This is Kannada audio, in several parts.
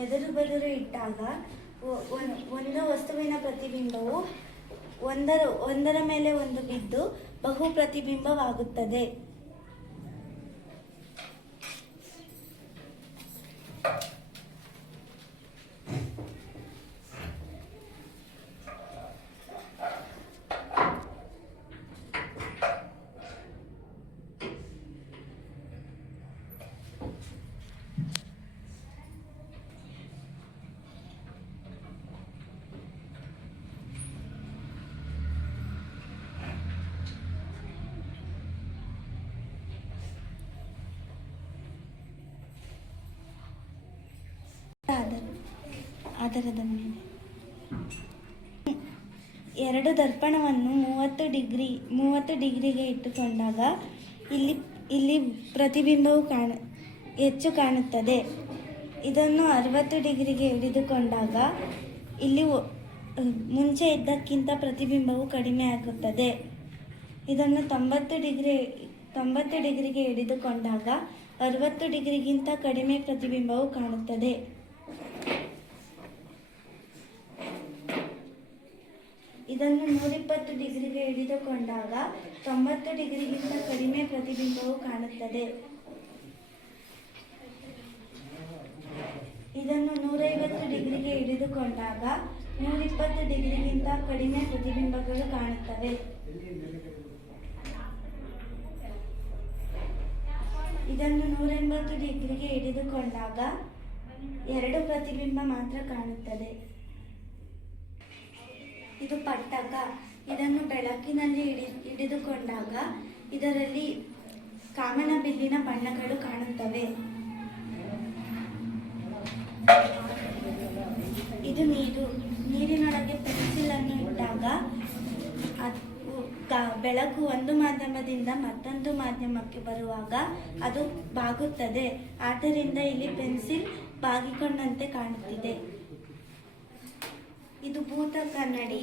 ಎದುರು ಬದುರು ಇಟ್ಟಾಗ ಒಂದು ವಸ್ತುವಿನ ಪ್ರತಿಬಿಂಬವು ಒಂದರ ಮೇಲೆ ಒಂದು ಬಿದ್ದು ಬಹು ಪ್ರತಿಬಿಂಬವಾಗುತ್ತದೆ. ಆಧಾರದ ಮೇಲೆ ಎರಡು ದರ್ಪಣವನ್ನು 30 ಡಿಗ್ರಿಗೆ ಇಟ್ಟುಕೊಂಡಾಗ ಇಲ್ಲಿ ಪ್ರತಿಬಿಂಬವು ಹೆಚ್ಚು ಕಾಣುತ್ತದೆ. ಇದನ್ನು 60 ಡಿಗ್ರಿಗೆ ಹಿಡಿದುಕೊಂಡಾಗ ಇಲ್ಲಿ ಮುಂಚೆ ಇದ್ದಕ್ಕಿಂತ ಪ್ರತಿಬಿಂಬವು ಕಡಿಮೆ ಆಗುತ್ತದೆ. ಇದನ್ನು 90 ಡಿಗ್ರಿಗೆ ಹಿಡಿದುಕೊಂಡಾಗ 60 ಡಿಗ್ರಿಗಿಂತ ಕಡಿಮೆ ಪ್ರತಿಬಿಂಬವು ಕಾಣುತ್ತದೆ. ಇದನ್ನು 120 ಡಿಗ್ರಿಗೆ ಹಿಡಿದುಕೊಂಡಾಗ 90 ಡಿಗ್ರಿಗಿಂತ ಕಡಿಮೆ ಪ್ರತಿಬಿಂಬವು ಕಾಣುತ್ತದೆ. ಇದನ್ನು 150 ಡಿಗ್ರಿಗೆ ಹಿಡಿದುಕೊಂಡಾಗ 120 ಡಿಗ್ರಿಗಿಂತ ಕಡಿಮೆ ಪ್ರತಿಬಿಂಬಗಳು ಕಾಣುತ್ತವೆ. ಇದನ್ನು 180 ಡಿಗ್ರಿಗೆ ಹಿಡಿದುಕೊಂಡಾಗ 2 ಪ್ರತಿಬಿಂಬ ಮಾತ್ರ ಕಾಣುತ್ತದೆ. ಇದು ಪಟ್ಟಕ. ಇದನ್ನು ಬೆಳಕಿನಲ್ಲಿ ಹಿಡಿದುಕೊಂಡಾಗ ಇದರಲ್ಲಿ ಕಾಮನಬಿಲ್ಲಿನ ಬಣ್ಣಗಳು ಕಾಣುತ್ತವೆ. ಇದು ನೀರಿನೊಳಗೆ ಪೆನ್ಸಿಲ್ ಅನ್ನು ಇಟ್ಟಾಗ ಬೆಳಕು ಒಂದು ಮಾಧ್ಯಮದಿಂದ ಮತ್ತೊಂದು ಮಾಧ್ಯಮಕ್ಕೆ ಬರುವಾಗ ಅದು ಬಾಗುತ್ತದೆ. ಆದ್ದರಿಂದ ಇಲ್ಲಿ ಪೆನ್ಸಿಲ್ ಬಾಗಿಕೊಂಡಂತೆ ಕಾಣುತ್ತಿದೆ. ಇದು ಭೂತ ಕನ್ನಡಿ.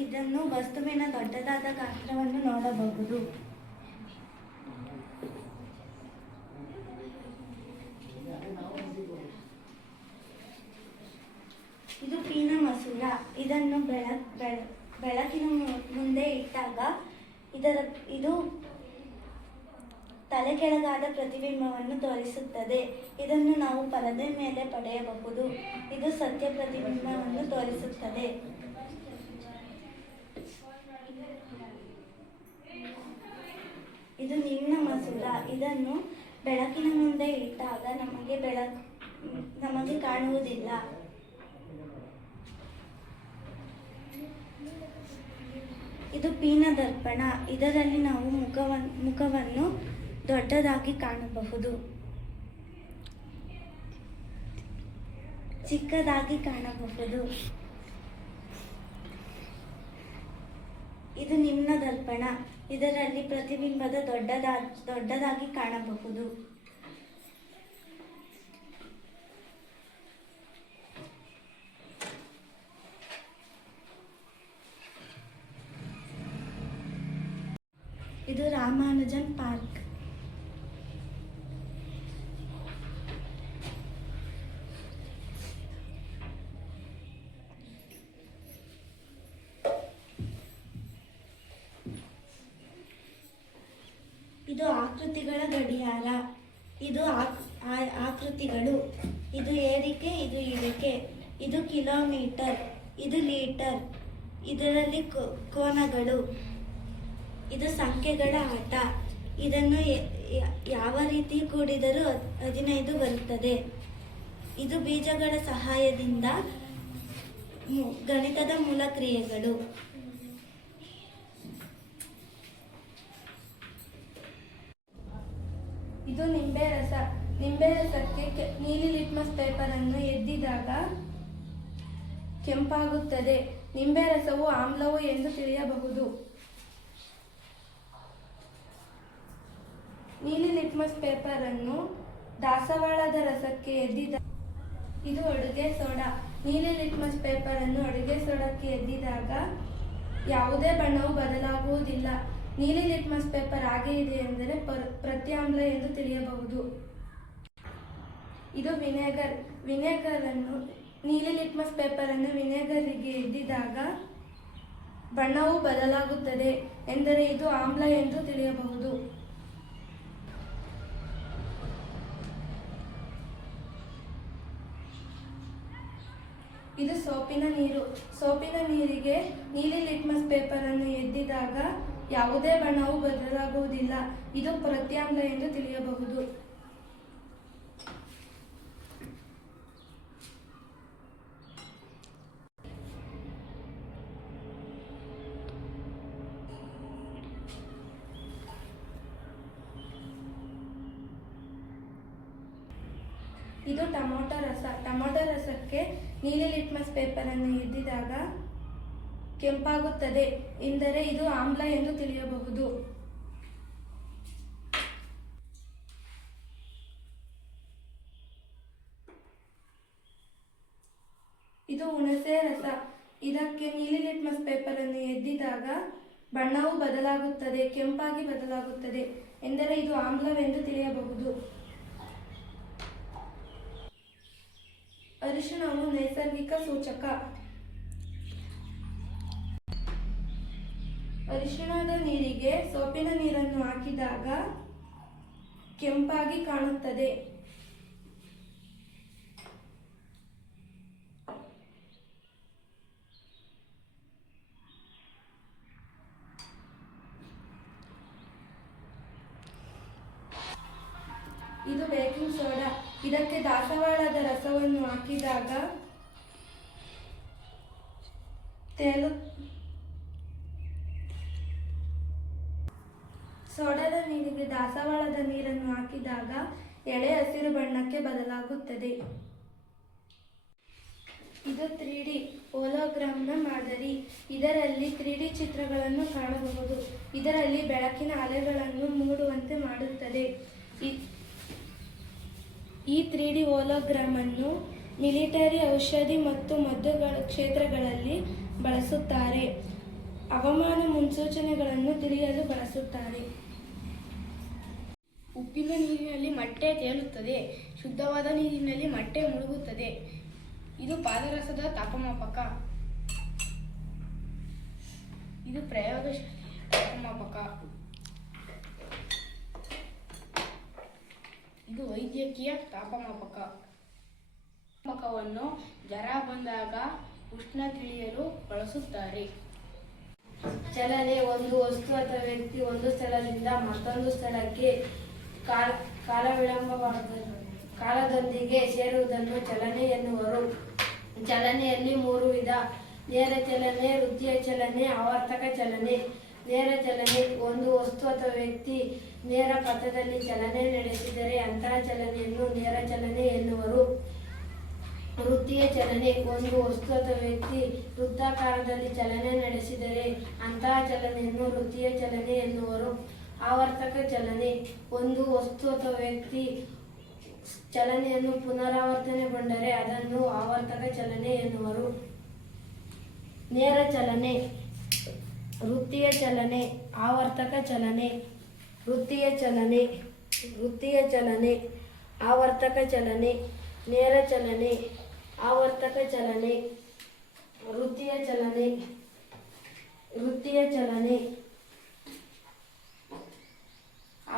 ಇದನ್ನು ವಸ್ತುವಿನ ದೊಡ್ಡದಾದ ಗಾತ್ರವನ್ನು ನೋಡಬಹುದು. ಇದು ಪೀನ ಮಸೂರ. ಇದನ್ನು ಬೆಳಕಿನ ಮುಂದೆ ಇಟ್ಟಾಗ ಇದು ತಲೆ ಕೆಳಗಾದ ಪ್ರತಿಬಿಂಬವನ್ನು ತೋರಿಸುತ್ತದೆ. ಇದನ್ನು ನಾವು ಪರದೆ ಮೇಲೆ ಪಡೆಯಬಹುದು. ಇದು ಸತ್ಯ ಪ್ರತಿಬಿಂಬವನ್ನು ತೋರಿಸುತ್ತದೆ. ಇದು ನಿಮ್ನ ಮಸೂರ. ಇದನ್ನು ಬೆಳಕಿನ ಮುಂದೆ ಇಟ್ಟಾಗ ನಮಗೆ ಕಾಣುವುದಿಲ್ಲ. ಇದು ಪೀನ ದರ್ಪಣ. ಇದರಲ್ಲಿ ನಾವು ಮುಖವನ್ನು ದೊಡ್ಡದಾಗಿ ಕಾಣಬಹುದು, ಚಿಕ್ಕದಾಗಿ ಕಾಣಬಹುದು. ಇದು ನಿಮ್ನ ದರ್ಪಣ. ಇದರಲ್ಲಿ ಪ್ರತಿಬಿಂಬದ ದೊಡ್ಡದಾಗಿ ಕಾಣಬಹುದು. ಇದು ರಾಮಾನುಜನ್ ಪಾರ್ಕ್. ಇದು ಆಕೃತಿಗಳ ಗಡಿಯಾರ. ಇದು ಆಕೃತಿಗಳು. ಇದು ಏರಿಕೆ, ಇದು ಇಳಿಕೆ. ಇದು ಕಿಲೋಮೀಟರ್, ಇದು ಲೀಟರ್. ಇದರಲ್ಲಿ ಕೋನಗಳು. ಇದು ಸಂಖ್ಯೆಗಳ ಆಟ. ಇದನ್ನು ಯಾವ ರೀತಿ ಕೂಡಿದರೂ 15 ಬರುತ್ತದೆ. ಇದು ಬೀಜಗಳ ಸಹಾಯದಿಂದ ಗಣಿತದ ಮೂಲ ಕ್ರಿಯೆಗಳು. ಇದು ನಿಂಬೆ ರಸ. ನಿಂಬೆ ರಸಕ್ಕೆ ನೀಲಿ ಲಿಟ್ಮಸ್ ಪೇಪರ್ ಅನ್ನು ಎದ್ದಿದಾಗ ಕೆಂಪಾಗುತ್ತದೆ. ನಿಂಬೆ ರಸವು ಆಮ್ಲವು ಎಂದು ತಿಳಿಯಬಹುದು. ನೀಲಿ ಲಿಟ್ಮಸ್ ಪೇಪರ್ ಅನ್ನು ದಾಸವಾಳದ ರಸಕ್ಕೆ ಎದ್ದಿದಾಗ ಇದು ಅಡುಗೆ ಸೋಡಾ. ನೀಲಿ ಲಿಟ್ಮಸ್ ಪೇಪರ್ ಅನ್ನು ಅಡುಗೆ ಸೋಡಕ್ಕೆ ಎದ್ದಿದಾಗ ಯಾವುದೇ ಬಣ್ಣವು ಬದಲಾಗುವುದಿಲ್ಲ. ನೀಲಿ ಲಿಟ್ಮಸ್ ಪೇಪರ್ ಹಾಗೆ ಇದೆ ಎಂದರೆ ಪ್ರತ್ಯಾಮ್ಲ ಎಂದು ತಿಳಿಯಬಹುದು. ಇದು ವಿನೆಗರನ್ನು ನೀಲಿ ಲಿಟ್ಮಸ್ ಪೇಪರನ್ನು ವಿನೆಗರಿಗೆ ಎದ್ದಿದಾಗ ಬಣ್ಣವು ಬದಲಾಗುತ್ತದೆ ಎಂದರೆ ಇದು ಆಮ್ಲ ಎಂದು ತಿಳಿಯಬಹುದು. ಇದು ಸೋಪಿನ ನೀರು. ಸೋಪಿನ ನೀರಿಗೆ ನೀಲಿ ಲಿಟ್ಮಸ್ ಪೇಪರನ್ನು ಎದ್ದಿದಾಗ ಯಾವುದೇ ಬಣ್ಣವು ಬದಲಾಗುವುದಿಲ್ಲ. ಇದು ಪ್ರತ್ಯಾಮ್ಲ ಎಂದು ತಿಳಿಯಬಹುದು. ಇದು ಟೊಮೊಟೊ ರಸ. ಟೊಮೊಟೊ ರಸಕ್ಕೆ ನೀಲಿ ಲಿಟ್ಮಸ್ ಪೇಪರನ್ನು ಎದ್ದಿದಾಗ ಕೆಂಪಾಗುತ್ತದೆ ಎಂದರೆ ಇದು ಆಮ್ಲ ಎಂದು ತಿಳಿಯಬಹುದು. ಇದು ಹುಣಸೆ ರಸ. ಇದಕ್ಕೆ ನೀಲಿ ಲಿಟ್ಮಸ್ ಪೇಪರನ್ನು ಎದ್ದಿದಾಗ ಬಣ್ಣವು ಬದಲಾಗುತ್ತದೆ, ಕೆಂಪಾಗಿ ಬದಲಾಗುತ್ತದೆ ಎಂದರೆ ಇದು ಆಮ್ಲವೆಂದು ತಿಳಿಯಬಹುದು. ಅರಿಶಿಣವು ನೈಸರ್ಗಿಕ ಸೂಚಕ. ಅರಿಶಿಣದ ನೀರಿಗೆ ಸೋಪಿನ ನೀರನ್ನು ಹಾಕಿದಾಗ ಕೆಂಪಾಗಿ ಕಾಣುತ್ತದೆ. ಇದು ಬೇಕಿಂಗ್ ಸೋಡಾ. ಇದಕ್ಕೆ ದಾಸವಾಳದ ರಸವನ್ನು ಹಾಕಿದಾಗ ಸೋಡಾದ ನೀರಿಗೆ ದಾಸವಾಳದ ನೀರನ್ನು ಹಾಕಿದಾಗ ಎಳೆ ಹಸಿರು ಬಣ್ಣಕ್ಕೆ ಬದಲಾಗುತ್ತದೆ. ಇದು 3D ಹೋಲೋಗ್ರಾಮ್ನ ಮಾದರಿ. ಇದರಲ್ಲಿ 3D ಚಿತ್ರಗಳನ್ನು ಕಾಣಬಹುದು. ಇದರಲ್ಲಿ ಬೆಳಕಿನ ಅಲೆಗಳನ್ನು ಮೂಡುವಂತೆ ಮಾಡುತ್ತದೆ. ಈ 3D ಹೋಲೋಗ್ರಾಮ್ ಅನ್ನು ಮಿಲಿಟರಿ, ಔಷಧಿ ಮತ್ತು ಮದ್ದುಗಳ ಕ್ಷೇತ್ರಗಳಲ್ಲಿ ಬಳಸುತ್ತಾರೆ. ಹವಾಮಾನ ಮುನ್ಸೂಚನೆಗಳನ್ನು ತಿಳಿಯಲು ಬಳಸುತ್ತಾರೆ. ಉಪ್ಪಿನ ನೀರಿನಲ್ಲಿ ಮೊಟ್ಟೆ ತೇಲುತ್ತದೆ, ಶುದ್ಧವಾದ ನೀರಿನಲ್ಲಿ ಮೊಟ್ಟೆ ಮುಳುಗುತ್ತದೆ. ಇದು ಪಾದರಸದ ತಾಪಮಾಪಕ. ಇದು ಪ್ರಯೋಗಶಾಲೆಯ ತಾಪಮಾಪಕ. ಇದು ವೈದ್ಯಕೀಯ ತಾಪಮಾಪಕ. ತಾಪಮಾಪಕವನ್ನು ಜ್ವರ ಬಂದಾಗ ಉಷ್ಣ ತಿಳಿಯಲು ಬಳಸುತ್ತಾರೆ. ಚಲನೆ ಒಂದು ವಸ್ತು ಅಥವಾ ವ್ಯಕ್ತಿ ಒಂದು ಸ್ಥಳದಿಂದ ಮತ್ತೊಂದು ಸ್ಥಳಕ್ಕೆ ಕಾಲದೊಂದಿಗೆ ಸೇರುವುದನ್ನು ಚಲನೆ ಎನ್ನುವರು. ಚಲನೆಯಲ್ಲಿ 3 ವಿಧ: ನೇರ ಚಲನೆ, ವೃತ್ತೀಯ ಚಲನೆ, ಆವರ್ತಕ ಚಲನೆ. ನೇರ ಚಲನೆ ಒಂದು ವಸ್ತು ಅಥವಾ ವ್ಯಕ್ತಿ ನೇರ ಪಥದಲ್ಲಿ ಚಲನೆ ನಡೆಸಿದರೆ ಅಂತಹ ಚಲನೆಯನ್ನು ನೇರ ಚಲನೆ ಎನ್ನುವರು. ವೃತ್ತೀಯ ಚಲನೆ ಒಂದು ವಸ್ತು ಅಥವಾ ವ್ಯಕ್ತಿ ವೃತ್ತಾಕಾರದಲ್ಲಿ ಚಲನೆ ನಡೆಸಿದರೆ ಅಂತಹ ಚಲನೆಯನ್ನು ವೃತ್ತೀಯ ಚಲನೆ ಎನ್ನುವರು. ಆವರ್ತಕ ಚಲನೆ ಒಂದು ವಸ್ತು ಅಥವಾ ವ್ಯಕ್ತಿ ಚಲನೆಯನ್ನು ಪುನರಾವರ್ತನೆಗೊಂಡರೆ ಅದನ್ನು ಆವರ್ತಕ ಚಲನೆ ಎನ್ನುವರು. ನೇರ ಚಲನೆ, ವೃತ್ತೀಯ ಚಲನೆ, ಆವರ್ತಕ ಚಲನೆ. ವೃತ್ತೀಯ ಚಲನೆ, ಆವರ್ತಕ ಚಲನೆ. ನೇರ ಚಲನೆ, ಆವರ್ತಕ ಚಲನೆ. ವೃತ್ತೀಯ ಚಲನೆ,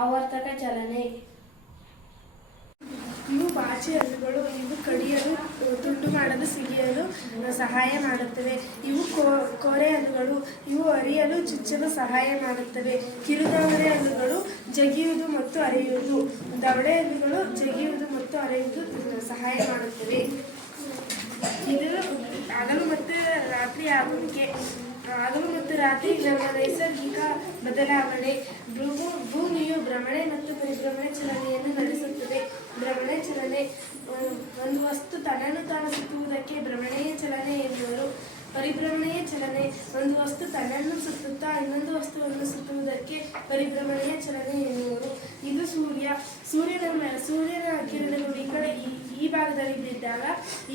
ಆವರ್ತಕ ಚಲನೆ. ಇವು ಬಾಚಿ ಹಲ್ಲುಗಳು. ಇವು ಕಡಿಯಲು, ತುಂಡು ಮಾಡಲು, ಸಿಗಿಯಲು ಸಹಾಯ ಮಾಡುತ್ತವೆ. ಇವು ಕೋರೆ ಹಲ್ಲುಗಳು. ಇವು ಅರಿಯಲು, ಚುಚ್ಚಲು ಸಹಾಯ ಮಾಡುತ್ತವೆ. ಕಿರುದವಡೆ ಹಲ್ಲುಗಳು ಜಗಿಯುವುದು ಮತ್ತು ಅರೆಯುವುದು. ದವಡೆ ಹಲ್ಲುಗಳು ಜಗಿಯುವುದು ಮತ್ತು ಅರೆಯುವುದು ಸಹಾಯ ಮಾಡುತ್ತವೆ. ಇದು ಹಗಲು ಮತ್ತು ರಾತ್ರಿ ಆಗುವಿಕೆ. ಹಗಲು ಮತ್ತು ರಾತ್ರಿ ನೈಸರ್ಗಿಕ ಬದಲಾವಣೆ. ಭೂಮಿಯು ಭ್ರಮಣೆ ಮತ್ತು ಪರಿಭ್ರಮಣೆ ಚಲನೆಯನ್ನು ನಡೆಸುತ್ತದೆ. ಭ್ರಮಣೆ ಚಲನೆ ಒಂದು ವಸ್ತು ತನ್ನನ್ನು ತಾನು ಸುತ್ತುವುದಕ್ಕೆ ಭ್ರಮಣೆಯ ಚಲನೆ ಎನ್ನುವರು. ಪರಿಭ್ರಮಣೆಯ ಚಲನೆ ಒಂದು ವಸ್ತು ತನ್ನನ್ನು ಸುತ್ತುತ್ತಾ ಇನ್ನೊಂದು ವಸ್ತುವನ್ನು ಸುತ್ತುವುದಕ್ಕೆ ಪರಿಭ್ರಮಣೆಯ ಚಲನೆ ಎನ್ನುವರು. ಇದು ಸೂರ್ಯನ ಕಿರಣಗಳು ಈ ಕಡೆ ಈ ಭಾಗದಲ್ಲಿ ಬಿದ್ದಾಗ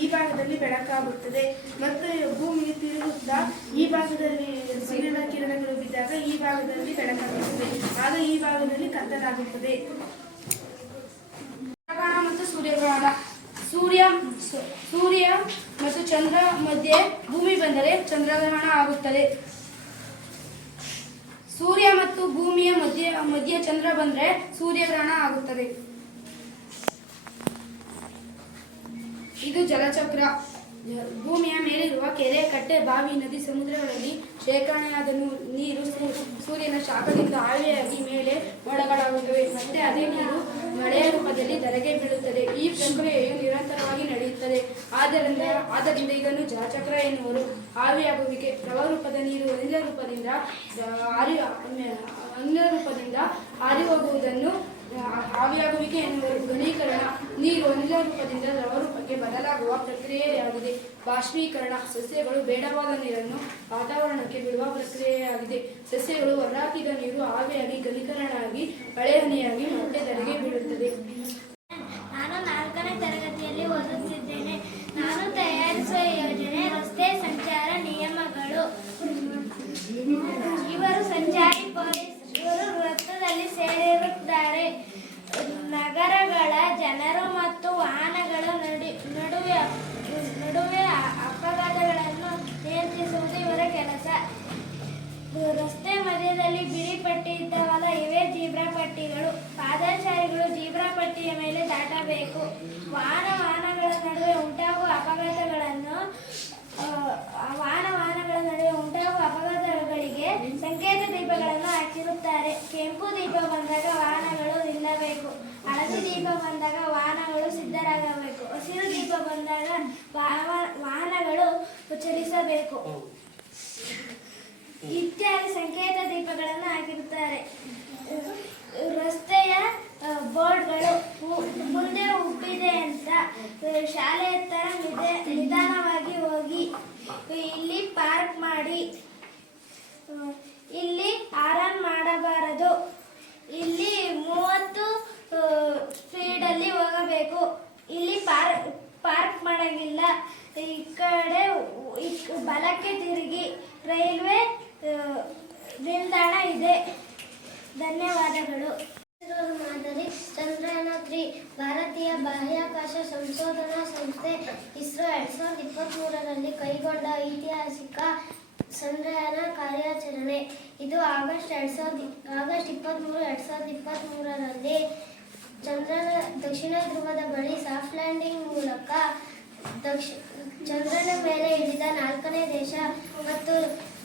ಈ ಭಾಗದಲ್ಲಿ ಬೆಳಕಾಗುತ್ತದೆ ಮತ್ತು ಭೂಮಿಯು ತಿರುಗುತ್ತಾ ಈ ಭಾಗದಲ್ಲಿ ಸೂರ್ಯನ ಕಿರಣಗಳು ಬಿದ್ದಾಗ ಈ ಭಾಗದಲ್ಲಿ ಬೆಳಕಾಗುತ್ತದೆ, ಆಗ ಈ ಭಾಗದಲ್ಲಿ ಕತ್ತಲಾಗುತ್ತದೆ. ಮತ್ತು ಸೂರ್ಯಗ್ರಹಣ ಚಂದ್ರ ಮಧ್ಯೆ ಭೂಮಿ ಬಂದರೆ ಚಂದ್ರಗ್ರಹಣ ಆಗುತ್ತದೆ. ಸೂರ್ಯ ಮತ್ತು ಭೂಮಿಯ ಮಧ್ಯೆ ಚಂದ್ರ ಬಂದರೆ ಸೂರ್ಯಗ್ರಹಣ ಆಗುತ್ತದೆ. ಇದು ಜಲಚಕ್ರ. ಭೂಮಿಯ ಮೇಲಿರುವ ಕೆರೆ, ಕಟ್ಟೆ, ಬಾವಿ, ನದಿ, ಸಮುದ್ರಗಳಲ್ಲಿ ಶೇಖರಣೆಯಾದ ನೀರು ಸೂರ್ಯನ ಶಾಖದಿಂದ ಆವಿಯಾಗಿ ಮೇಲೆ ಮೋಡಗಳಾಗುತ್ತವೆ. ಮತ್ತೆ ಅದೇ ನೀರು ಮಳೆಯ ರೂಪದಲ್ಲಿ ಧರೆಗೆ ಬೀಳುತ್ತದೆ. ಈ ಪ್ರಕ್ರಿಯೆಯು ನಿರಂತರವಾಗಿ ನಡೆಯುತ್ತದೆ. ಆದ್ದರಿಂದ ಇದನ್ನು ಜಲಚಕ್ರ ಎನ್ನುವರು. ಆವಿಯಾಗುವಿಕೆ. ದ್ರವ ರೂಪದ ನೀರು ಅನಿಲ ರೂಪದಿಂದ ಆರಿ ಹೋಗುವುದನ್ನು ಆವಿಯಾಗುವಿಕೆ ಎನ್ನುವರು. ಘನೀಕರಣ. ನೀರು ಅನಿಲ ರೂಪದಿಂದ ದ್ರವ ರೂಪಕ್ಕೆ ಬದಲಾಗುವ ಪ್ರಕ್ರಿಯೆಯಾಗಿದೆ. ಬಾಷ್ಪೀಕರಣ. ಸಸ್ಯಗಳು ಬೇಡವಾದ ನೀರನ್ನು ವಾತಾವರಣಕ್ಕೆ ಬಿಡುವ ಪ್ರಕ್ರಿಯೆಯಾಗಿದೆ. ಸಸ್ಯಗಳು ಹೊರಹಾಕಿದ ನೀರು ಆವಿಯಾಗಿ ಘನೀಕರಣ ಆಗಿ ಮಳೆ ಹನಿಯಾಗಿ ಮತ್ತೆ ಧರೆಗೆ ಬೀಳುತ್ತದೆ. ನಾನು 4ನೇ ತರಗತಿಯಲ್ಲಿ ಓದುತ್ತಿದ್ದೇನೆ. ನಾನು ತಯಾರಿಸುವ ಯೋಜನೆ ರಸ್ತೆ ಸಂಚಾರ ನಿಯಮಗಳು. ಇವರು ಸಂಚಾರಿ ಪೊಲೀಸ್. ಇವರು ವೃತ್ತದಲ್ಲಿ ಸೇರಿರುತ್ತಾರೆ. ನಗರಗಳ ಜನರು ಮತ್ತು ವಾಹನಗಳ ನಡುವೆ ಅಪಘಾತಗಳನ್ನು ನಿಯಂತ್ರಿಸುವುದು ಇವರ ಕೆಲಸ. ರಸ್ತೆ ಮಧ್ಯದಲ್ಲಿ ಬಿಳಿ ಪಟ್ಟಿ ಇದ್ದವಲ್ಲ, ಇವೇ ಜೀಬ್ರಾ ಪಟ್ಟಿಗಳು. ಪಾದಚಾರಿಗಳು ಜೀಬ್ರಾ ಪಟ್ಟಿಯ ಮೇಲೆ ದಾಟಬೇಕು. ವಾಹನಗಳ ನಡುವೆ ಉಂಟಾಗುವ ಅಪಘಾತಗಳಿಗೆ ಸಂಕೇತ ದೀಪಗಳನ್ನು ಹಾಕಿರುತ್ತಾರೆ. ಕೆಂಪು ದೀಪ ಬಂದಾಗ ವಾಹನಗಳು ನಿಲ್ಲಬೇಕು. ಹಳದಿ ದೀಪ ಬಂದಾಗ ವಾಹನಗಳು ಸಿದ್ಧರಾಗಬೇಕು. ಹಸಿರು ದೀಪ ಬಂದಾಗ ವಾಹನಗಳು ಚಲಿಸಬೇಕು ಇತ್ಯಾದಿ ಸಂಕೇತ ದೀಪಗಳನ್ನು ಹಾಕಿರುತ್ತಾರೆ. ರಸ್ತೆಯ ಬೋರ್ಡ್ಗಳು ಮುಂದೆ ಉಬ್ಬಿದೆ ಅಂತ, ಶಾಲೆ ಹತ್ತಿರ ನಿಧಾನವಾಗಿ ಹೋಗಿ, ಇಲ್ಲಿ ಪಾರ್ಕ್ ಮಾಡಿ, ಇಲ್ಲಿ ಆರನ್ ಮಾಡಬಾರದು, ಇಲ್ಲಿ 30 ಸ್ಪೀಡಲ್ಲಿ ಹೋಗಬೇಕು, ಇಲ್ಲಿ ಪಾರ್ಕ್ ಮಾಡಂಗಿಲ್ಲ, ಈ ಕಡೆ ಬಲಕ್ಕೆ ತಿರುಗಿ, ರೈಲ್ವೆ ನಿಲ್ದಾಣ ಇದೆ. ಧನ್ಯವಾದಗಳು. ಮಾದರಿ ಚಂದ್ರಯಾನ 3 ಭಾರತೀಯ ಬಾಹ್ಯಾಕಾಶ ಸಂಶೋಧನಾ ಸಂಸ್ಥೆ ಇಸ್ರೋ 2023ರಲ್ಲಿ ಕೈಗೊಂಡ ಐತಿಹಾಸಿಕ ಚಂದ್ರಯಾನ ಕಾರ್ಯಾಚರಣೆ. ಇದು ಆಗಸ್ಟ್ 23, 2023ರಲ್ಲಿ ಚಂದ್ರನ ದಕ್ಷಿಣ ಧ್ರುವದ ಬಳಿ ಸಾಫ್ಟ್ ಲ್ಯಾಂಡಿಂಗ್ ಮೂಲಕ ಚಂದ್ರನ ಮೇಲೆ ಇಳಿದ 4ನೇ ದೇಶ ಮತ್ತು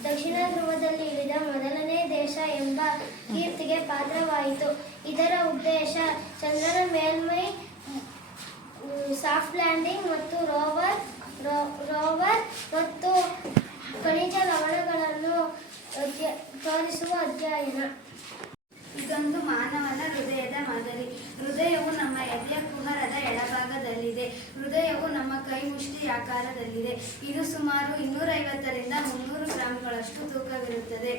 ದಕ್ಷಿಣ ಧ್ರುವದಲ್ಲಿ ಇಳಿದ ಮೊದಲನೇ ದೇಶ ಎಂಬ ಕೀರ್ತಿಗೆ ಪಾತ್ರವಾಯಿತು. ಇದರ ಉದ್ದೇಶ ಚಂದ್ರನ ಮೇಲ್ಮೈ ಸಾಫ್ಟ್ ಲ್ಯಾಂಡಿಂಗ್ ಮತ್ತು ರೋವರ್ ಮತ್ತು ಖನಿಜ ಲವಣಗಳನ್ನು ತೋರಿಸುವ ಅಧ್ಯಯನ. ಇದೊಂದು ಮಾನವನ ಹೃದಯದ ಮಾದರಿ. ಹೃದಯವು ನಮ್ಮ ಎದೆಯ ಕುಹರದ ಎಡಭಾಗದಲ್ಲಿದೆ. ಹೃದಯವು ನಮ್ಮ ಕೈ ಮುಷ್ಟಿ ಆಕಾರದಲ್ಲಿದೆ. ಇದು ಸುಮಾರು 250ರಿಂದ 300 ಗ್ರಾಂಗಳಷ್ಟು ತೂಕವಿರುತ್ತದೆ.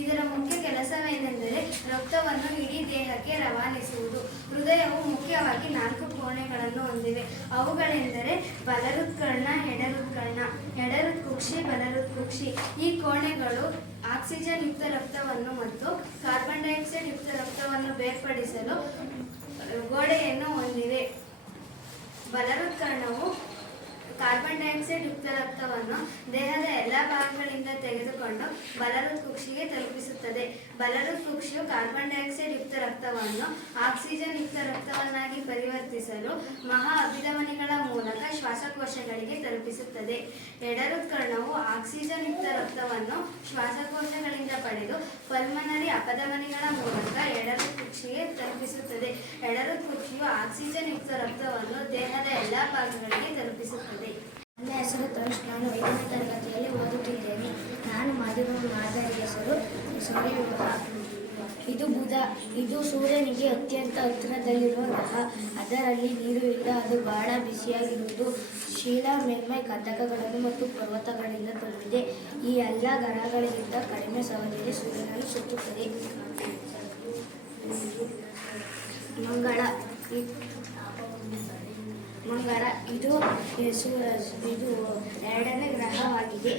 ಇದರ ಮುಖ್ಯ ಕೆಲಸವೇನೆಂದರೆ ರಕ್ತವನ್ನು ಇಡೀ ದೇಹಕ್ಕೆ ರವಾನಿಸುವುದು. ಹೃದಯವು ಮುಖ್ಯವಾಗಿ 4 ಕೋಣೆಗಳನ್ನು ಹೊಂದಿವೆ. ಅವುಗಳೆಂದರೆ ಬಲಹೃತ್ಕರ್ಣ, ಎಡಹೃತ್ಕುಕ್ಷಿ, ಬಲಹೃತ್ಕುಕ್ಷಿ. ಈ ಕೋಣೆಗಳು ಆಕ್ಸಿಜನ್ ಯುಕ್ತ ರಕ್ತವನ್ನು ಮತ್ತು ಕಾರ್ಬನ್ ಡೈಆಕ್ಸೈಡ್ ಯುಕ್ತ ರಕ್ತವನ್ನು ಬೇರ್ಪಡಿಸಲು ಗೋಡೆಯನ್ನು ಹೊಂದಿವೆ. ಬಲಹೃತ್ಕರ್ಣವು ಕಾರ್ಬನ್ ಡೈಆಕ್ಸೈಡ್ ಯುಕ್ತ ರಕ್ತವನ್ನು ದೇಹದ ಎಲ್ಲ ಭಾಗಗಳಿಂದ ತೆಗೆದುಕೊಂಡು ಬಲಹೃತ್ಕುಕ್ಷಿಗೆ ತಲುಪಿಸುತ್ತದೆ. ಬಲಹೃತ್ಕುಕ್ಷಿಯು ಕಾರ್ಬನ್ ಡೈಆಕ್ಸೈಡ್ ಯುಕ್ತ ರಕ್ತವನ್ನು ಆಕ್ಸಿಜನ್ ಯುಕ್ತ ರಕ್ತವನ್ನಾಗಿ ಪರಿವರ್ತಿಸಲು ಮಹಾ ಅಭಿಧಮನಿಗಳ ಮೂಲಕ ಶ್ವಾಸಕೋಶಗಳಿಗೆ ತಲುಪಿಸುತ್ತದೆ. ಎಡಹೃತ್ಕರ್ಣವು ಆಕ್ಸಿಜನ್ ಯುಕ್ತ ರಕ್ತವನ್ನು ಶ್ವಾಸಕೋಶಗಳಿಂದ ಪಡೆದು ಪಲ್ಮನರಿ ಅಪಧಮನಿಗಳ ಮೂಲಕ ಎಡಹೃತ್ಕುಕ್ಷಿಗೆ ತಲುಪಿಸುತ್ತದೆ. ಎಡಹೃತ್ಕುಕ್ಷಿಯು ಆಕ್ಸಿಜನ್ ಯುಕ್ತ ರಕ್ತವನ್ನು ದೇಹದ ಎಲ್ಲ ಭಾಗಗಳಿಗೆ ತಲುಪಿಸುತ್ತದೆ. ನನ್ನ ಹೆಸರು ತನುಷ್. ನಾನು 5ನೇ ತರಗತಿಯಲ್ಲಿ ಓದುತ್ತಿದ್ದೇನೆ. ನಾನು ಮಾಡಿರುವ ಮಾದರಿ ಹೆಸರು ಸೂರ್ಯವ್ಯೂಹ. ಇದು ಬುಧ. ಇದು ಸೂರ್ಯನಿಗೆ ಅತ್ಯಂತ ಹತ್ತಿರದಲ್ಲಿರುವ ಗ್ರಹ. ಅದರಲ್ಲಿ ನೀರು ಇಲ್ಲ. ಅದು ಬಹಳ ಬಿಸಿಯಾಗಿರುವುದು. ಶಿಲಾ ಮೇಲ್ಮೈ ಕಂದಕಗಳನ್ನು ಮತ್ತು ಪರ್ವತಗಳಿಂದ ತುಂಬಿದೆ. ಈ ಎಲ್ಲ ಗ್ರಹಗಳಿಗಿಂತ ಕಡಿಮೆ ಅವಧಿಯಲ್ಲಿ ಸೂರ್ಯನನ್ನು ಸುತ್ತುತ್ತದೆ. ಮಂಗಳ. ಇದು 2ನೇ ಗ್ರಹವಾಗಿದೆ.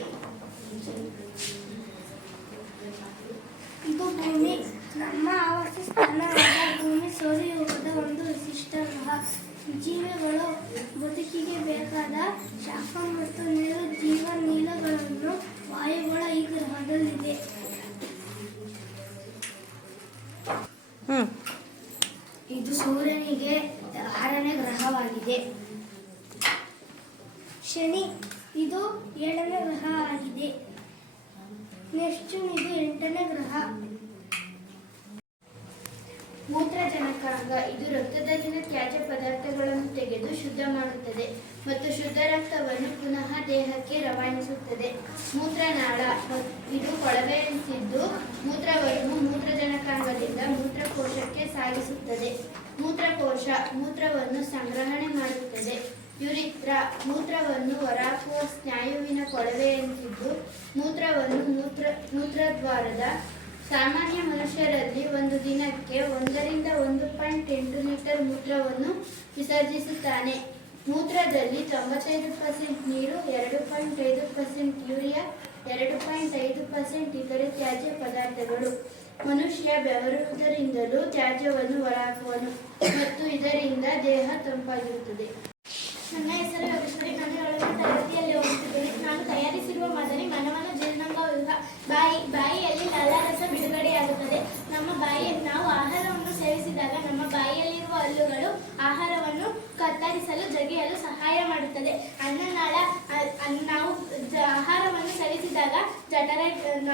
ಇದು ಭೂಮಿ. ನಮ್ಮ ಆವಾಸ ಸ್ಥಾನವಾದ ಭೂಮಿ ಸೌರವ್ಯೂಹದ ಒಂದು ವಿಶಿಷ್ಟ ಗ್ರಹ. ಜೀವಿಗಳು ಬದುಕಿಗೆ ಬೇಕಾದ ಶಾಖ ಮತ್ತು ನೀರು ಜೀವನೀಲಗಳನ್ನು ವಾಯುಗಳ ಈ ಗ್ರಹದಲ್ಲಿದೆ. ಇದು ಸೂರ್ಯನಿಗೆ 6ನೇ ಗ್ರಹವಾಗಿದೆ. ಶನಿ ಇದು 7ನೇ ಗ್ರಹ ಆಗಿದೆ. ನೆಪ್ಚೂನ್ ಇದು 8ನೇ ಗ್ರಹ. ಮೂತ್ರಜನಕಾಂಗ ಇದು ರಕ್ತದಲ್ಲಿನ ತ್ಯಾಜ್ಯ ಪದಾರ್ಥಗಳನ್ನು ತೆಗೆದು ಶುದ್ಧ ಮಾಡುತ್ತದೆ ಮತ್ತು ಶುದ್ಧ ರಕ್ತವನ್ನು ಪುನಃ ದೇಹಕ್ಕೆ ರವಾನಿಸುತ್ತದೆ. ಮೂತ್ರನಾಳ ಇದು ಕೊಳವೆಯಂತಿದ್ದು ಮೂತ್ರವನ್ನು ಮೂತ್ರಜನಕಾಂಗದಿಂದ ಮೂತ್ರಕೋಶಕ್ಕೆ ಸಾಗಿಸುತ್ತದೆ. ಮೂತ್ರಕೋಶ ಮೂತ್ರವನ್ನು ಸಂಗ್ರಹಣೆ ಮಾಡುತ್ತದೆ. ಯುರಿತ್ರ ಮೂತ್ರವನ್ನು ಹೊರಹಾಕುವ ಸ್ನಾಯುವಿನ ಕೊಳವೆಯಂತಿದ್ದು ಮೂತ್ರವನ್ನು ಮೂತ್ರದ್ವಾರದ ಸಾಮಾನ್ಯ ಮನುಷ್ಯರಲ್ಲಿ ಒಂದು ದಿನಕ್ಕೆ 1 ರಿಂದ 1.8 ಲೀಟರ್ ಮೂತ್ರವನ್ನು ವಿಸರ್ಜಿಸುತ್ತಾನೆ. ಮೂತ್ರದಲ್ಲಿ 95% ನೀರು, 2.5% ಯೂರಿಯಾ, 2.5% ಇತರೆ ತ್ಯಾಜ್ಯ ಪದಾರ್ಥಗಳು. ಮನುಷ್ಯ ಬೆವರುವುದರಿಂದಲೂ ತ್ಯಾಜ್ಯವನ್ನು ಹೊರಹಾಕುವನು ಮತ್ತು ಇದರಿಂದ ದೇಹ ತಂಪಾಗಿರುತ್ತದೆ. ನನ್ನ ಹೆಸರು ಯೋಗೇಶ್ವರಿ. ನಾನು 7ನೇ ತರಗತಿಯಲ್ಲಿ ಓದುತ್ತಿದ್ದೇನೆ. ನಾನು ತಯಾರಿಸಿರುವ ಮಾದರಿ ಮಾನವನ ಜೀರ್ಣಾಂಗ ವ್ಯೂಹ. ಬಾಯಿಯಲ್ಲಿ ಲಾಲಾರಸ ಬಿಡುಗಡೆಯಾಗುತ್ತದೆ. ನಾವು ಆಹಾರವನ್ನು ಸೇವಿಸಿದಾಗ ನಮ್ಮ ಬಾಯಿಯಲ್ಲಿರುವ ಹಲ್ಲುಗಳು ಆಹಾರವನ್ನು ಕತ್ತರಿಸಲು ಜಗಿಯಲು ಸಹಾಯ ಮಾಡುತ್ತದೆ. ಅನ್ನನಾಳ ನಾವು ಆಹಾರವನ್ನು ಸೇವಿಸಿದಾಗ ಜಗಿದ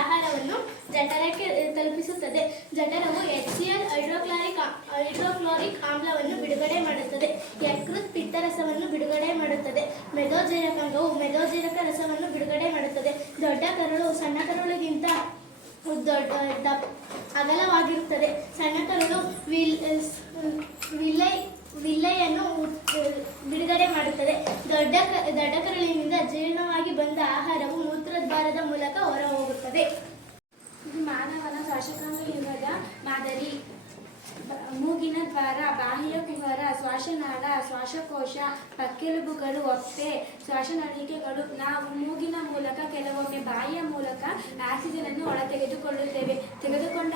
ಆಹಾರವನ್ನು ಜಠರಕ್ಕೆ ತಲುಪಿಸುತ್ತದೆ. ಜಠರವು HCl ಹೈಡ್ರೋಕ್ಲೋರಿಕ್ ಆಮ್ಲವನ್ನು ಬಿಡುಗಡೆ ಮಾಡುತ್ತದೆ. ಯಕೃತ್ ಪಿತ್ತರಸವನ್ನು ಬಿಡುಗಡೆ ಮಾಡುತ್ತದೆ. ಮೇದೋಜೀರಕಾಂಗವು ಮೇದೋಜೀರಕ ರಸವನ್ನು ಬಿಡುಗಡೆ ಮಾಡುತ್ತದೆ. ದೊಡ್ಡ ಕರಳು ಸಣ್ಣ ಕರುಳಿಗಿಂತ ಅಗಲವಾಗಿರುತ್ತದೆ. ಸಣ್ಣ ಕರಳು ವಿಲ್ಲೆಯನ್ನು ಬಿಡುಗಡೆ ಮಾಡುತ್ತದೆ. ದೊಡ್ಡ ಕರಳಿನಿಂದ ಜೀರ್ಣವಾಗಿ ಬಂದ ಆಹಾರವು ಮೂತ್ರದ್ವಾರದ ಮೂಲಕ ಹೊರಹೋಗುತ್ತದೆ. ಇದು ಮಾನವನ ಶ್ವಾಸಕಾಂಗ ವ್ಯೂಹದ ಮಾದರಿ. ಮೂಗಿನ ದ್ವಾರ, ಬಾಹ್ಯ ಕುಹರ, ಶ್ವಾಸನಾಳ, ಶ್ವಾಸಕೋಶ, ಪಕ್ಕೆಲುಬುಗಳು, ಹೊಟ್ಟೆ, ಶ್ವಾಸನಳಿಕೆಗಳು. ನಾವು ಮೂಗಿನ ಮೂಲಕ ಕೆಲವೊಮ್ಮೆ ಬಾಯಿಯ ಮೂಲಕ ಆಕ್ಸಿಜನ್ ಅನ್ನು ಒಳ ತೆಗೆದುಕೊಳ್ಳುತ್ತೇವೆ. ತೆಗೆದುಕೊಂಡ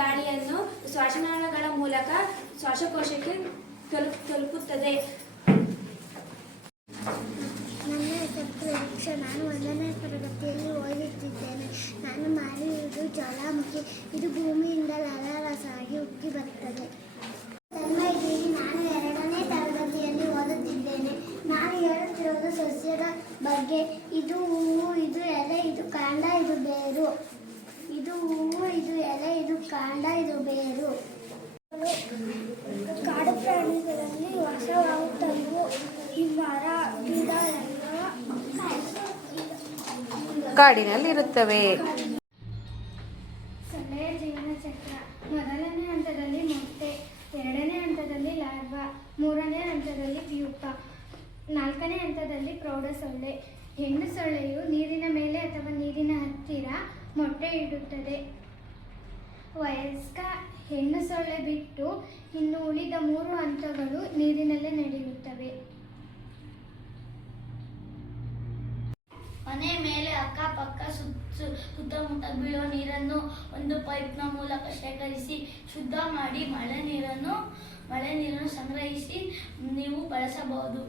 ಗಾಳಿಯನ್ನು ಶ್ವಾಸನಾಳಗಳ ಮೂಲಕ ಶ್ವಾಸಕೋಶಕ್ಕೆ ತಲುಪುತ್ತದೆ. ನನ್ನ ಹೆಸರು ಪ್ರತೀಕ್ಷಾ. ನಾನು 1ನೇ ತರಗತಿಯಲ್ಲಿ ಓದುತ್ತಿದ್ದೇನೆ. ನಾನು ಮಾಡಿರುವುದು ಜ್ವಾಲಾಮುಖಿ. ಇದು ಭೂಮಿಯಿಂದ ಲಾಲಾರಸವಾಗಿ ಉಕ್ಕಿ ಬರುತ್ತದೆ. ತನ್ಮಯದೇವಿ. ನಾನು 2ನೇ ತರಗತಿಯಲ್ಲಿ ಓದುತ್ತಿದ್ದೇನೆ. ನಾನು ಹೇಳುತ್ತಿರುವುದು ಸಸ್ಯದ ಬಗ್ಗೆ. ಇದು ಹೂವು, ಇದು ಎಲೆ, ಇದು ಕಾಂಡ, ಇದು ಬೇರು. ಇದು ಹೂವು, ಇದು ಎಲೆ, ಇದು ಕಾಂಡ, ಇದು ಬೇರು. ಕಾಡು ಪ್ರಾಣಿಗಳಲ್ಲಿ ವಾಸವಾಗುತ್ತವು. ಈ ಮರ ಗಿಡ ಎಲ್ಲ ಕಾಡಿನಲ್ಲಿರುತ್ತವೆ. ಸೊಳ್ಳೆಯ ಜೀವನ ಚಕ್ರ. ಮೊದಲನೇ ಹಂತದಲ್ಲಿ ಮೊಟ್ಟೆ, 2ನೇ ಹಂತದಲ್ಲಿ ಲಾರ್ವಾ, 3ನೇ ಹಂತದಲ್ಲಿ ಪ್ಯೂಪ, 4ನೇ ಹಂತದಲ್ಲಿ ಪ್ರೌಢ ಸೊಳ್ಳೆ. ಹೆಣ್ಣು ಸೊಳ್ಳೆಯು ನೀರಿನ ಮೇಲೆ ಅಥವಾ ನೀರಿನ ಹತ್ತಿರ ಮೊಟ್ಟೆ ಇಡುತ್ತದೆ. ವಯಸ್ಕ ಹೆಣ್ಣು ಸೊಳ್ಳೆ ಬಿಟ್ಟು ಇನ್ನು ಉಳಿದ 3 ಹಂತಗಳು ನೀರಿನಲ್ಲೇ ನಡೆಯುತ್ತವೆ. ಮನೆ ಮೇಲೆ ಅಕ್ಕಪಕ್ಕ ಸುತ್ತಮುತ್ತ ಬೀಳುವ ನೀರನ್ನು ಒಂದು ಪೈಪ್ನ ಮೂಲಕ ಶೇಖರಿಸಿ ಶುದ್ಧ ಮಾಡಿ ಮಳೆ ನೀರನ್ನು ಸಂಗ್ರಹಿಸಿ ನೀವು ಬಳಸಬಹುದು.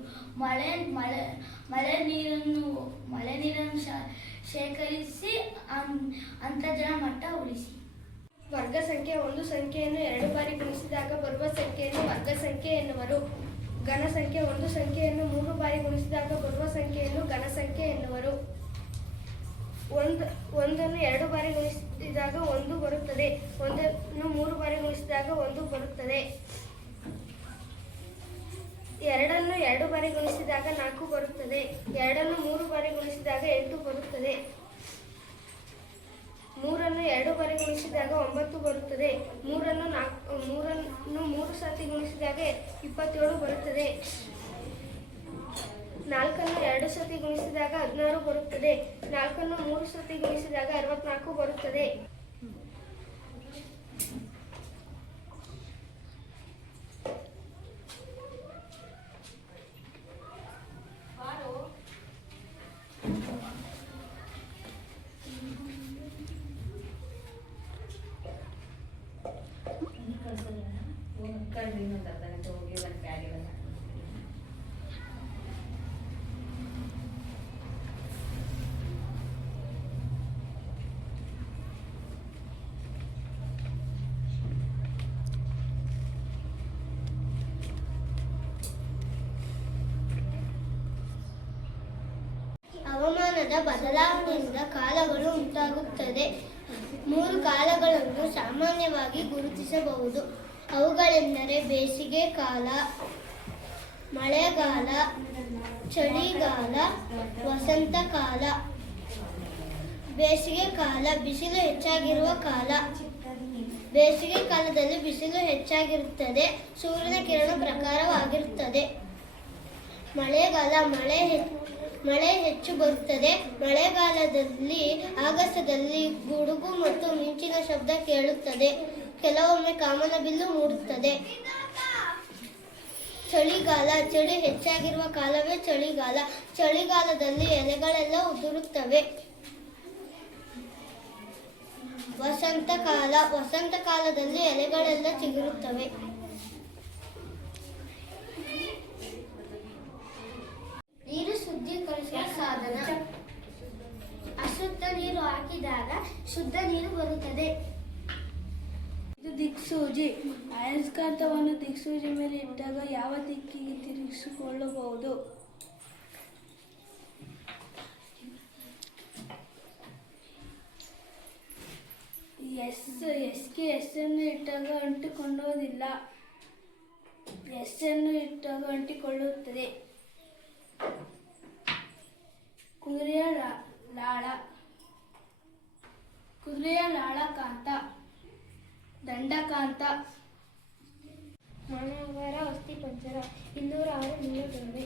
ಮಳೆ ನೀರನ್ನು ಶೇಖರಿಸಿ ಅಂತರ್ಜಲ ಮಟ್ಟ ಉಳಿಸಿ. ವರ್ಗ ಸಂಖ್ಯೆ. ಒಂದು ಸಂಖ್ಯೆಯನ್ನು 2 ಬಾರಿ ಗುಣಿಸಿದಾಗ ಬರುವ ಸಂಖ್ಯೆಯನ್ನು ವರ್ಗ ಸಂಖ್ಯೆ ಎನ್ನುವರು. ಘನ ಸಂಖ್ಯೆ. ಒಂದು ಸಂಖ್ಯೆಯನ್ನು 3 ಬಾರಿ ಗುಣಿಸಿದಾಗ ಬರುವ ಸಂಖ್ಯೆಯನ್ನು ಘನ ಸಂಖ್ಯೆ ಎನ್ನುವರು. ಒಂದನ್ನು 2 ಬಾರಿ ಗುಣಿಸಿದಾಗ 1 ಬರುತ್ತದೆ. ಒಂದನ್ನು 3 ಬಾರಿ ಗುಣಿಸಿದಾಗ 1 ಬರುತ್ತದೆ. 2 ಅನ್ನು 2 ಬಾರಿ ಗುಣಿಸಿದಾಗ 4 ಬರುತ್ತದೆ. 2 ಅನ್ನು 3 ಬಾರಿ ಗುಣಿಸಿದಾಗ 8 ಬರುತ್ತದೆ. 3 ಅನ್ನು 2 ಬಾರಿ ಗುಣಿಸಿದಾಗ 9 ಬರುತ್ತದೆ. 3 ಅನ್ನು 3 ಸತಿ ಗುಣಿಸಿದಾಗ 27 ಬರುತ್ತದೆ. 4 ಅನ್ನು 2 ಸತಿ ಗುಣಿಸಿದಾಗ 16 ಬರುತ್ತದೆ. 4 ಅನ್ನು 3 ಸತಿ ಗುಣಿಸಿದಾಗ 64 ಬರುತ್ತದೆ. ಹವಾಮಾನದ ಬದಲಾವಣೆಯಿಂದ ಕಾಲಗಳು ಉಂಟಾಗುತ್ತದೆ. 3 ಕಾಲಗಳನ್ನು ಸಾಮಾನ್ಯವಾಗಿ ಗುರುತಿಸಬಹುದು. ಅವುಗಳೆಂದರೆ ಬೇಸಿಗೆ ಕಾಲ, ಮಳೆಗಾಲ, ಚಳಿಗಾಲ, ವಸಂತ ಕಾಲ. ಬೇಸಿಗೆ ಕಾಲ ಬಿಸಿಲು ಹೆಚ್ಚಾಗಿರುವ ಕಾಲ. ಬೇಸಿಗೆ ಕಾಲದಲ್ಲಿ ಬಿಸಿಲು ಹೆಚ್ಚಾಗಿರುತ್ತದೆ, ಸೂರ್ಯನ ಕಿರಣ ಪ್ರಖರವಾಗಿರುತ್ತದೆ. ಮಳೆಗಾಲ ಮಳೆ ಹೆಚ್ಚು ಬರುತ್ತದೆ. ಮಳೆಗಾಲದಲ್ಲಿ ಆಗಸದಲ್ಲಿ ಗುಡುಗು ಮತ್ತು ಮಿಂಚಿನ ಶಬ್ದ ಕೇಳುತ್ತದೆ. ಕೆಲವೊಮ್ಮೆ ಕಾಮನಬಿಲ್ಲು ಮೂಡುತ್ತದೆ. ಚಳಿಗಾಲ ಚಳಿ ಹೆಚ್ಚಾಗಿರುವ ಕಾಲವೇ ಚಳಿಗಾಲ. ಚಳಿಗಾಲದಲ್ಲಿ ಎಲೆಗಳೆಲ್ಲ ಉದುರುತ್ತವೆ. ವಸಂತ ಕಾಲದಲ್ಲಿ ಎಲೆಗಳೆಲ್ಲ ಚಿಗುರುತ್ತವೆ. ನೀರು ಶುದ್ಧೀಕರಿಸುವ ಸಾಧನ. ಅಶುದ್ಧ ನೀರು ಹಾಕಿದಾಗ ಶುದ್ಧ ನೀರು ಬರುತ್ತದೆ. ಇದು ದಿಕ್ಸೂಜಿ. ಅಯಸ್ಕಾಂತವನ್ನು ದಿಕ್ಸೂಜಿ ಮೇಲೆ ಇಟ್ಟಾಗ ಯಾವ ದಿಕ್ಕಿಗೆ ತಿರುಗಿಸಿಕೊಳ್ಳಬಹುದು? ಎಸ್ಸನ್ನು ಇಟ್ಟಾಗ ಅಂಟಿಕೊಳ್ಳುವುದಿಲ್ಲ, ಎಸ್ಸನ್ನು ಇಟ್ಟಾಗ ಅಂಟಿಕೊಳ್ಳುತ್ತದೆ. ಕುದುರೆಯ ಲಾಳಕಾಂತ, ದಂಡಕಾಂತ. ಮಾನವರ ಅಸ್ಥಿಪಂಜರ 206 ನಿಮಿಷಗಳಿವೆ.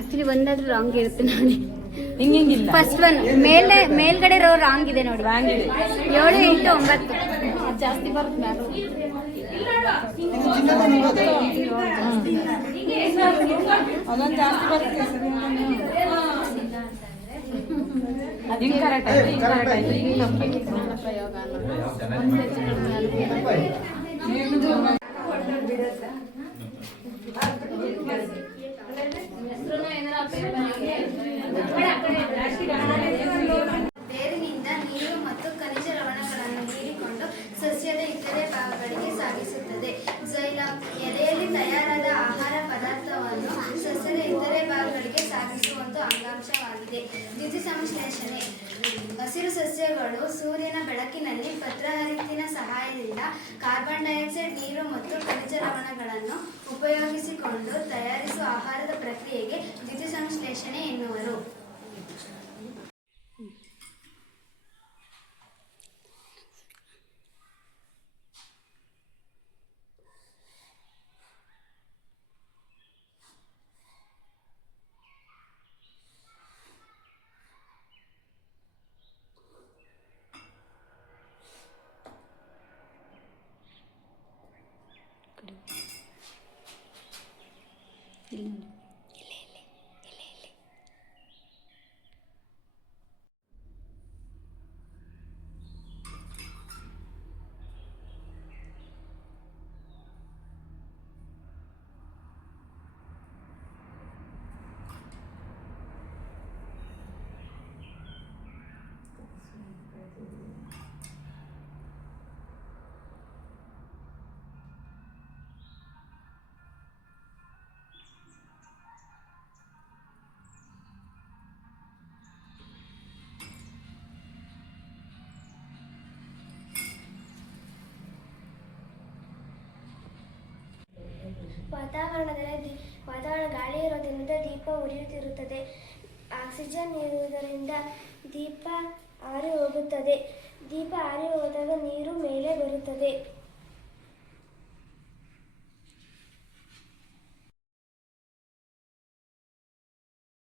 ಆಕ್ಚುಲಿ ಒಂದಾದ್ರೂ ರಾಂಗ್ ಇರುತ್ತೆ ನೋಡಿ. ಹಿಂಗಿಲ್ಲ. ಫಸ್ಟ್ ಒನ್ ಮೇಲ್ಗಡೆ ರೋ ರಾಂಗ್ ಇದೆ ನೋಡಿ. 7, 8, 9 ಜಾಸ್ತಿ ಬರುತ್ತೆ. ಅದೊಂದು ಜಾಸ್ತಿ ಬರುತ್ತೆ. ಅದು ಕರೆಕ್ಟ್ ಆಯ್ತು. ಪ್ರಯೋಗ ಬೇರಿನಿಂದ ನೀರು ಮತ್ತು ಖನಿಜ ಲವಣಗಳನ್ನು ಹೀರಿಕೊಂಡು ಸಸ್ಯದ ಇತರೆ ಭಾಗಗಳಿಗೆ ಸಾಗಿಸುತ್ತದೆ. ಝೈಲಮ್ ಎಲೆಯಲ್ಲಿ ತಯಾರಾದ ಆಹಾರ ಪದಾರ್ಥವನ್ನು ಸಸ್ಯದ ಇತರೆ ಭಾಗಗಳಿಗೆ ಸಾಗಿಸುವ ಒಂದು ಅಂಗಾಂಶವಾಗಿದೆ. ದ್ಯುತಿಸಂಶ್ಲೇಷಣೆ ಹಸಿರು ಸಸ್ಯಗಳು ಸೂರ್ಯನ ಬೆಳಕಿನಲ್ಲಿ ಪತ್ರಹರಿತ್ತಿನ ಸಹಾಯದಿಂದ ಕಾರ್ಬನ್ ಡೈಆಕ್ಸೈಡ್, ನೀರು ಮತ್ತು ಖನಿಜ ಲವಣಗಳನ್ನು ಉಪಯೋಗಿಸಿಕೊಂಡು ತಯಾರಿಸುವ ಆಹಾರದ ಪ್ರಕ್ರಿಯೆಗೆ ದ್ಯುತಿಸಂಶ್ಲೇಷಣೆ ಎನ್ನುವರು. ವಾತಾವರಣ ಗಾಳಿ ಇರೋದ್ರಿಂದ ದೀಪ ಉರಿಯುತ್ತಿರುತ್ತದೆ. ಆಕ್ಸಿಜನ್ ಇರುವುದರಿಂದ ದೀಪ ಆರಿ ಹೋಗುತ್ತದೆ. ದೀಪ ಆರಿ ಹೋದಾಗ ನೀರು ಮೇಲೆ ಬರುತ್ತದೆ.